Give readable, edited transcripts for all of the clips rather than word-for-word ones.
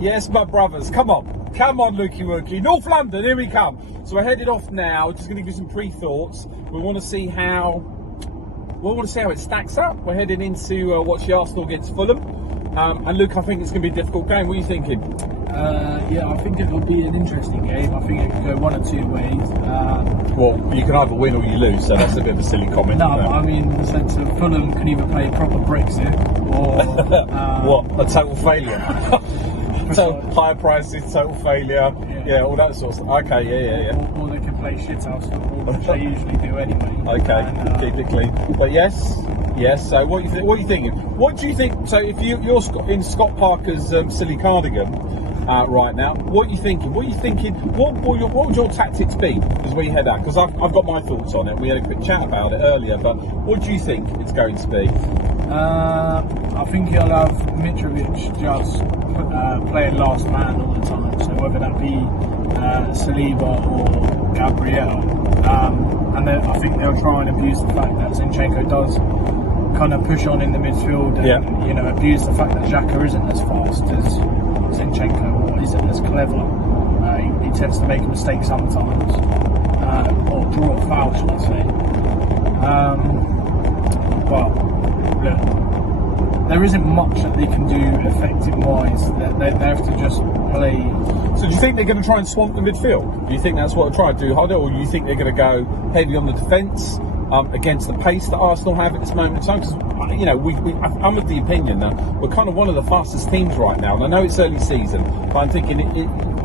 Yes, my brothers. Come on, Lukey Wookie. North London, here we come. So we're headed off now. Just going to give you some pre-thoughts. We want to see how it stacks up. We're heading into watch the Arsenal against Fulham. And Luke, I think it's going to be a difficult game. What are you thinking? Yeah, I think it'll be an interesting game. I think it could go one or two ways. Well, you can either win or you lose, so that's a bit of a silly comment. No, but I mean, in the sense of Fulham can either play proper Brexit or... what? A total failure? So higher prices, total failure, yeah, all that sort of stuff. Okay, yeah. Or they can play shithouse football, which they usually do anyway. Okay, keep it clean. But yes. So what are you thinking? What do you think? So if you're in Scott Parker's silly cardigan right now, what are you thinking? What would your tactics be as we head out? Because I've got my thoughts on it. We had a quick chat about it earlier, but what do you think it's going to be? I think you'll have Mitrovic just playing last man all the time. So whether that be Saliba or Gabriel, and then I think they'll try and abuse the fact that Zinchenko does kind of push on in the midfield and abuse the fact that Xhaka isn't as fast as Zinchenko or isn't as clever. He tends to make a mistake sometimes, or draw a foul, should I say. But look, there isn't much that they can do effective-wise. They have to just play. So do you think they're going to try and swamp the midfield? Do you think that's what they're trying to do, Hodder, or do you think they're going to go heavy on the defence against the pace that Arsenal have at this moment in time? Because I'm of the opinion that we're kind of one of the fastest teams right now, and I know it's early season, but I'm thinking,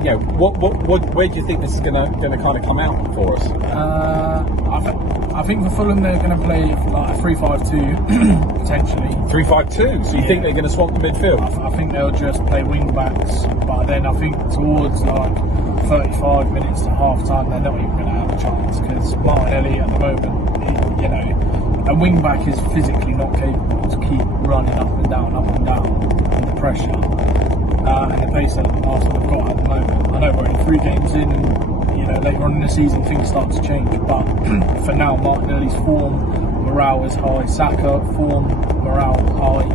where do you think this is going to kind of come out for us? I think for Fulham they're going to play like a 3-5-2 potentially. 3-5-2. So you think they're going to swamp the midfield? I think they'll just play wing backs, but then I think towards like 35 minutes to half time they're not even going to have a chance because Martinelli at the moment, a wing back is physically not capable to keep running up and down under pressure. And the pace that Arsenal have got at the moment. I know we're only 3 games in, and later on in the season things start to change. But for now, Martinelli's form, morale is high. Saka form, morale high,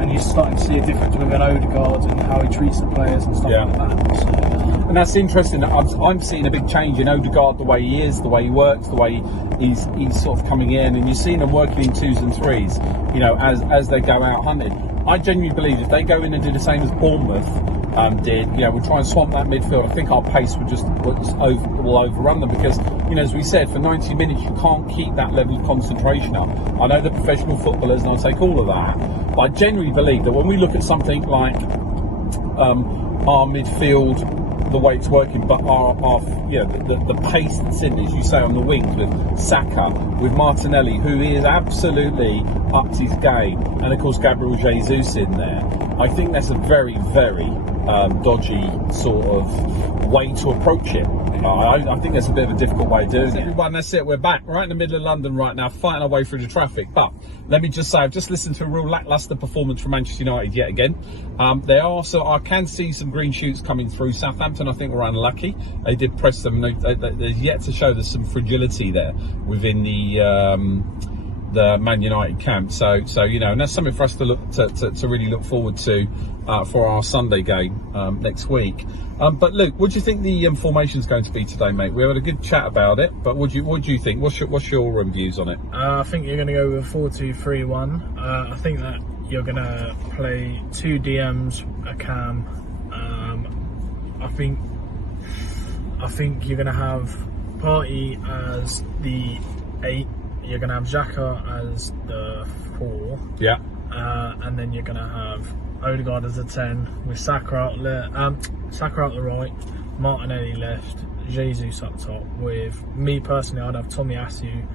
and you're starting to see a difference with an Odegaard and how he treats the players and stuff like that. So, and that's interesting. I'm seeing a big change in Odegaard, the way he is, the way he works, the way he's sort of coming in, and you're seeing him working in 2s and 3s. As they go out hunting. I genuinely believe if they go in and do the same as Bournemouth did, we'll try and swamp that midfield. I think our pace will overrun them because, as we said, for 90 minutes you can't keep that level of concentration up. I know they're professional footballers and I'll take all of that, but I genuinely believe that when we look at something like our midfield, the way it's working, but the pace that's in, as you say, on the wings with Saka, with Martinelli, who is absolutely upped his game, and of course Gabriel Jesus in there. I think that's a very, very dodgy sort of way to approach it. I think that's a bit of a difficult way of doing it. Everyone, that's it. We're back right in the middle of London right now, fighting our way through the traffic. But let me just say, I've just listened to a real lacklustre performance from Manchester United yet again. I can see some green shoots coming through. Southampton, I think, were unlucky. They did press them. They're yet to show there's some fragility there within the Man United camp. So and that's something for us to really look forward to for our Sunday game next week. But Luke, what do you think the formation's going to be today, mate? We had a good chat about it, but what do you think? What's your views on it? I think you're going to go with 4-2-3-1. I think that you're going to play 2 DMs, a cam. I think you're going to have Partey as the 8. You're going to have Xhaka as the 4. Yeah. And then you're going to have Odegaard as a 10 with Saka out the right, Martinelli left, Jesus up top. With me personally, I'd have Tomiyasu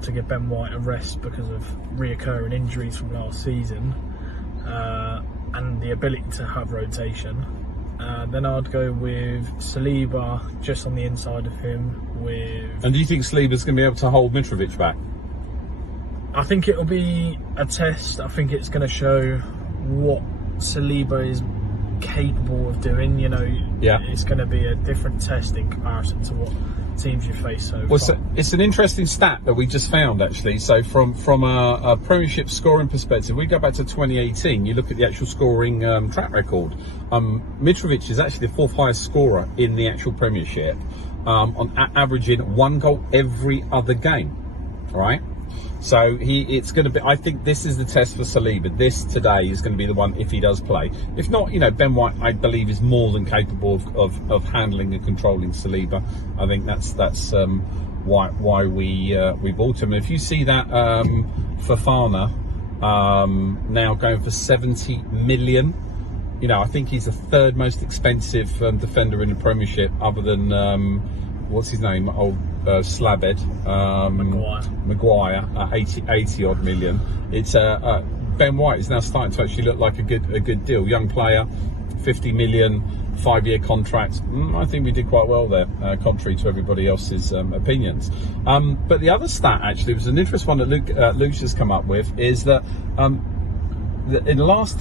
to give Ben White a rest because of reoccurring injuries from last season, and the ability to have rotation. Then I'd go with Saliba just on the inside of him. And do you think Saliba's going to be able to hold Mitrovic back? I think it'll be a test. I think it's going to show what Saliba is capable of doing. You know, Yeah. it's going to be a different test in comparison to what teams you face so Well, far. it's an interesting stat that we just found, actually. So from a Premiership scoring perspective, we go back to 2018. You look at the actual scoring track record. Mitrovic is actually the 4th highest scorer in the actual Premiership, averaging 1 goal every other game. All right. So it's going to be. I think this is the test for Saliba. This today is going to be the one if he does play. If not, you know, Ben White, I believe, is more than capable of handling and controlling Saliba. I think that's why we bought him. If you see that Fofana now going for 70 million, you know, I think he's the 3rd most expensive defender in the Premiership, other than what's his name? Slabhead, Maguire at 80 odd million. It's Ben White is now starting to actually look like a good deal. Young player, 50 million, 5-year contract. I think we did quite well there, contrary to everybody else's opinions. But the other stat actually was an interesting one that Luke's has come up with, is that in the last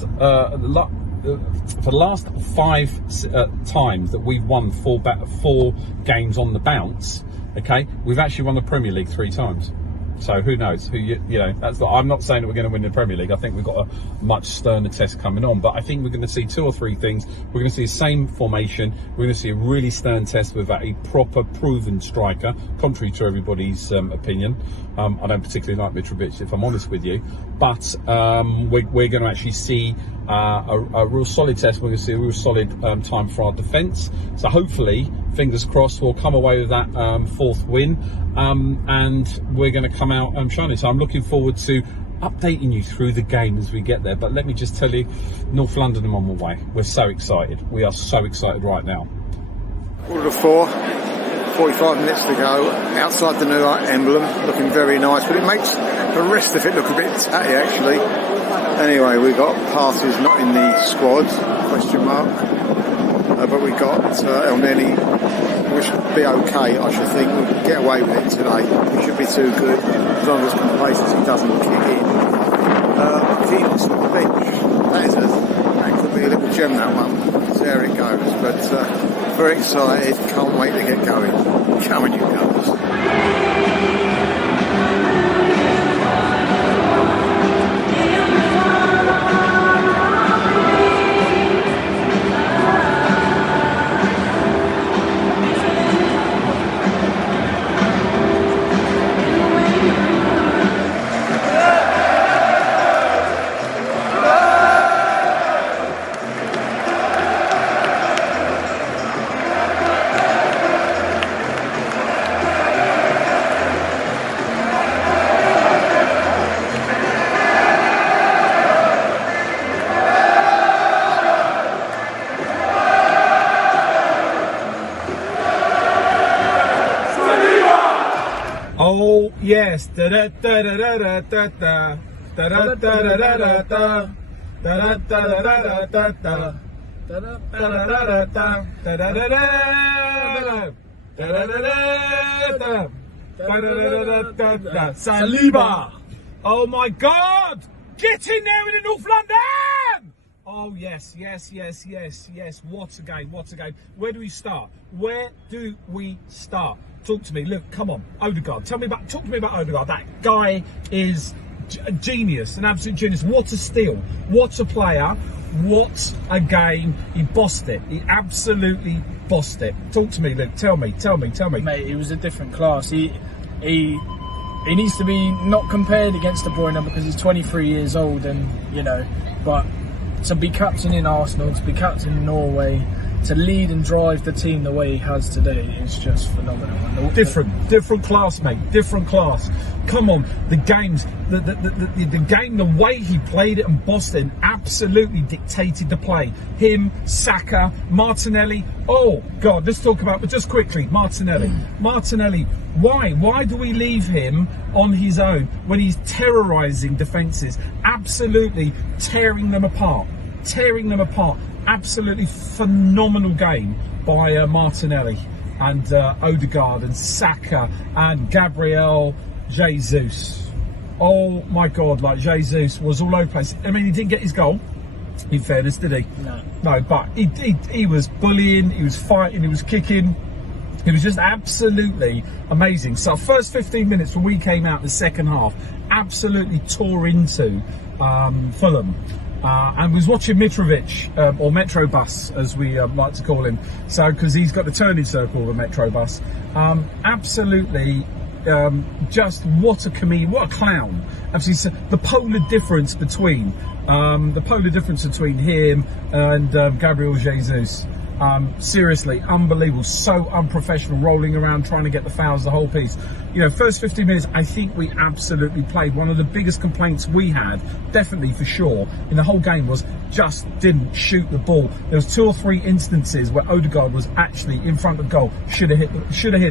for the last 5 times that we've won 4 games on the bounce, okay, we've actually won the Premier League 3 times. So who knows? You know, I'm not saying that we're going to win the Premier League. I think we've got a much sterner test coming on. But I think we're going to see 2 or 3 things. We're going to see the same formation. We're going to see a really stern test with a proper, proven striker, contrary to everybody's opinion. I don't particularly like Mitrovic, if I'm honest with you. But we're going to actually see a real solid test. We're going to see a real solid time for our defence. So hopefully, fingers crossed, we'll come away with that 4th win. And we're going to come out shining. So I'm looking forward to updating you through the game as we get there. But let me just tell you, North London are on the way. We're so excited. We are so excited right now. 4:45, 45 minutes to go. Outside the new emblem, looking very nice, but it makes the rest of it look a bit tatty actually. Anyway, we got Partey's not in the squad, question mark. But we got El Neni, which should be okay, I should think. We'll get away with it today. It should be too good, as long as complacency doesn't kick in. Keane's on the bench. That could be a little gem, that one. So there it goes. But very excited, can't wait to get going. Come on, you guys. Oh yes, da da da da da da da da da da da da da. Saliba! Oh my God! Get in there in the North London! Oh yes, yes, yes, yes, yes. What a game! What a game! Where do we start? Where do we start? Talk to me. Look, come on, Odegaard. Talk to me about Odegaard. That guy is a genius, an absolute genius. What a steal! What a player! What a game! He bossed it. He absolutely bossed it. Talk to me, Luke. Tell me. Mate, he was a different class. He needs to be not compared against De Bruyne because he's 23 years old, and you know, but to be captain in Arsenal, to be captain in Norway, to lead and drive the team the way he has today is just phenomenal. Different class, mate. Different class. Come on, the games, the game, the way he played it and bossed it, and absolutely dictated the play. Him, Saka, Martinelli. Oh God, let's talk about, but just quickly, Martinelli. Martinelli. Why do we leave him on his own when he's terrorising defences? Absolutely tearing them apart. Absolutely phenomenal game by Martinelli and Odegaard and Saka and Gabriel Jesus. Oh my God, like Jesus was all over the place. I mean, he didn't get his goal. in fairness, did he? No. But he was bullying, he was fighting, he was kicking. It was just absolutely amazing. So first 15 minutes when we came out in the second half, absolutely tore into Fulham. And was watching Mitrovic, or Metrobus as we like to call him, so because he's got the turning circle of a Metrobus. Absolutely, just what a comedian, what a clown. Absolutely, so the polar difference between him and Gabriel Jesus. Seriously, unbelievable, so unprofessional, rolling around trying to get the fouls, the whole piece. You know, first 15 minutes, I think we absolutely played. One of the biggest complaints we had, definitely for sure, in the whole game was just didn't shoot the ball. There was 2 or 3 instances where Odegaard was actually in front of goal, should have hit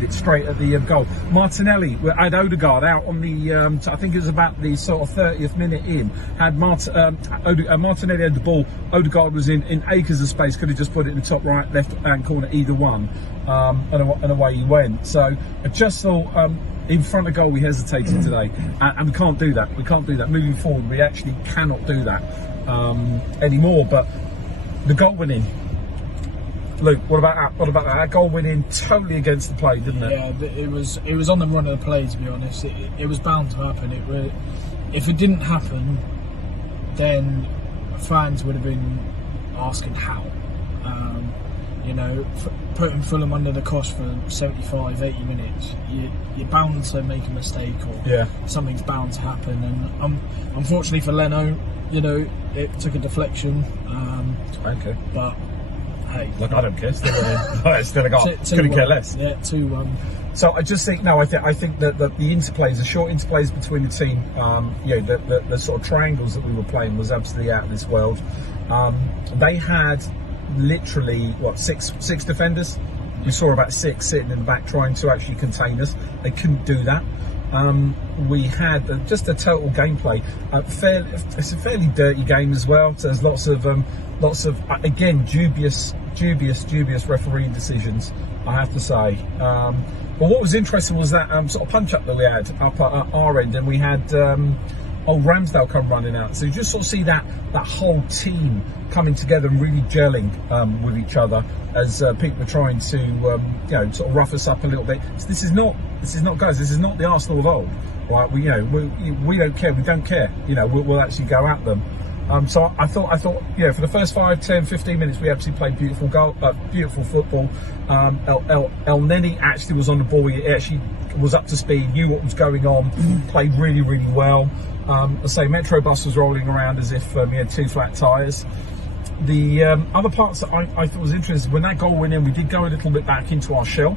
it straight at the goal. Martinelli had Odegaard out on the, I think it was about the sort of 30th minute in, had Martinelli had the ball, Odegaard was in acres of space, could have just put it in the top right, left hand corner, either one, and away he went. So I just thought, in front of goal we hesitated today, and we can't do that. We can't do that moving forward. We actually cannot do that anymore. But the goal winning, Luke, what about that? What about that? That goal winning totally against the play, didn't it? Yeah, it was on the run of the play, to be honest. It was bound to happen. If it didn't happen, then fans would have been asking how. You know, putting Fulham under the cosh for 75, 80 minutes, you're bound to make a mistake, or something's bound to happen. And unfortunately for Leno, you know, it took a deflection. Okay. But hey, look, I don't care. Still a goal. Couldn't care less. Yeah, 2-1. So I just think I think that the interplays, the short interplays between the team, you know, the sort of triangles that we were playing was absolutely out of this world. They had literally six defenders. We saw about 6 sitting in the back trying to actually contain us. They couldn't do that. We had just a total gameplay. It's a fairly dirty game as well. So there's lots of again dubious refereeing decisions, I have to say. But what was interesting was that sort of punch up that we had up at our end, and we had Ramsdale come running out. So you just sort of see that whole team coming together and really gelling with each other as people are trying to you know, sort of rough us up a little bit. So this is not guys. This is not the Arsenal of old, right? We don't care. We don't care. You know, we'll actually go at them. So I thought, you know, for the first 5, 10, 15 minutes, we actually played beautiful football. El Neni actually was on the ball. He actually was up to speed, knew what was going on, played really, really well. I say Metrobus was rolling around as if he had 2 flat tyres. The other parts that I thought was interesting, when that goal went in, we did go a little bit back into our shell.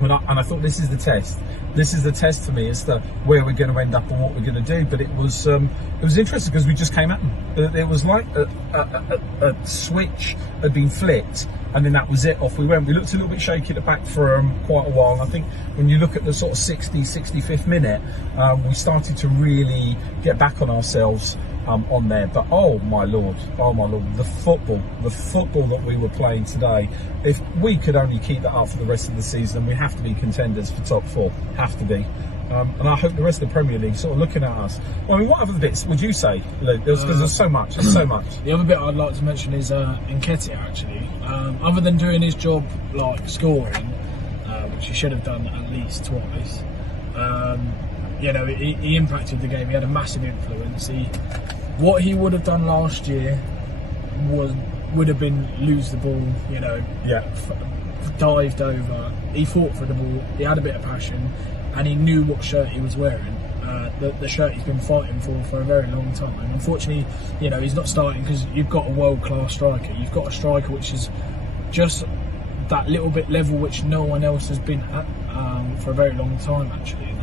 And I thought, this is the test. This is the test for me as to where we're going to end up and what we're going to do. But it was interesting because we just came at them. It was like a switch had been flipped, and then that was it. Off we went. We looked a little bit shaky at the back for quite a while. And I think when you look at the sort of 65th minute, we started to really get back on ourselves on there. But oh my lord, the football that we were playing today. If we could only keep that up for the rest of the season, we have to be contenders for top 4. Have to be. And I hope the rest of the Premier League sort of looking at us. Well, I mean, what other bits would you say, Luke? Because there's so much. There's so much. The other bit I'd like to mention is Nketiah, actually. Other than doing his job, like scoring, which he should have done at least twice, you know, he impacted the game. He had a massive influence. What he would have done last year would have been lose the ball, you know, dived over. He fought for the ball. He had a bit of passion, and he knew what shirt he was wearing. The shirt he's been fighting for a very long time. Unfortunately, you know, he's not starting because you've got a world-class striker. You've got a striker which is just that little bit level which no one else has been at for a very long time, actually. And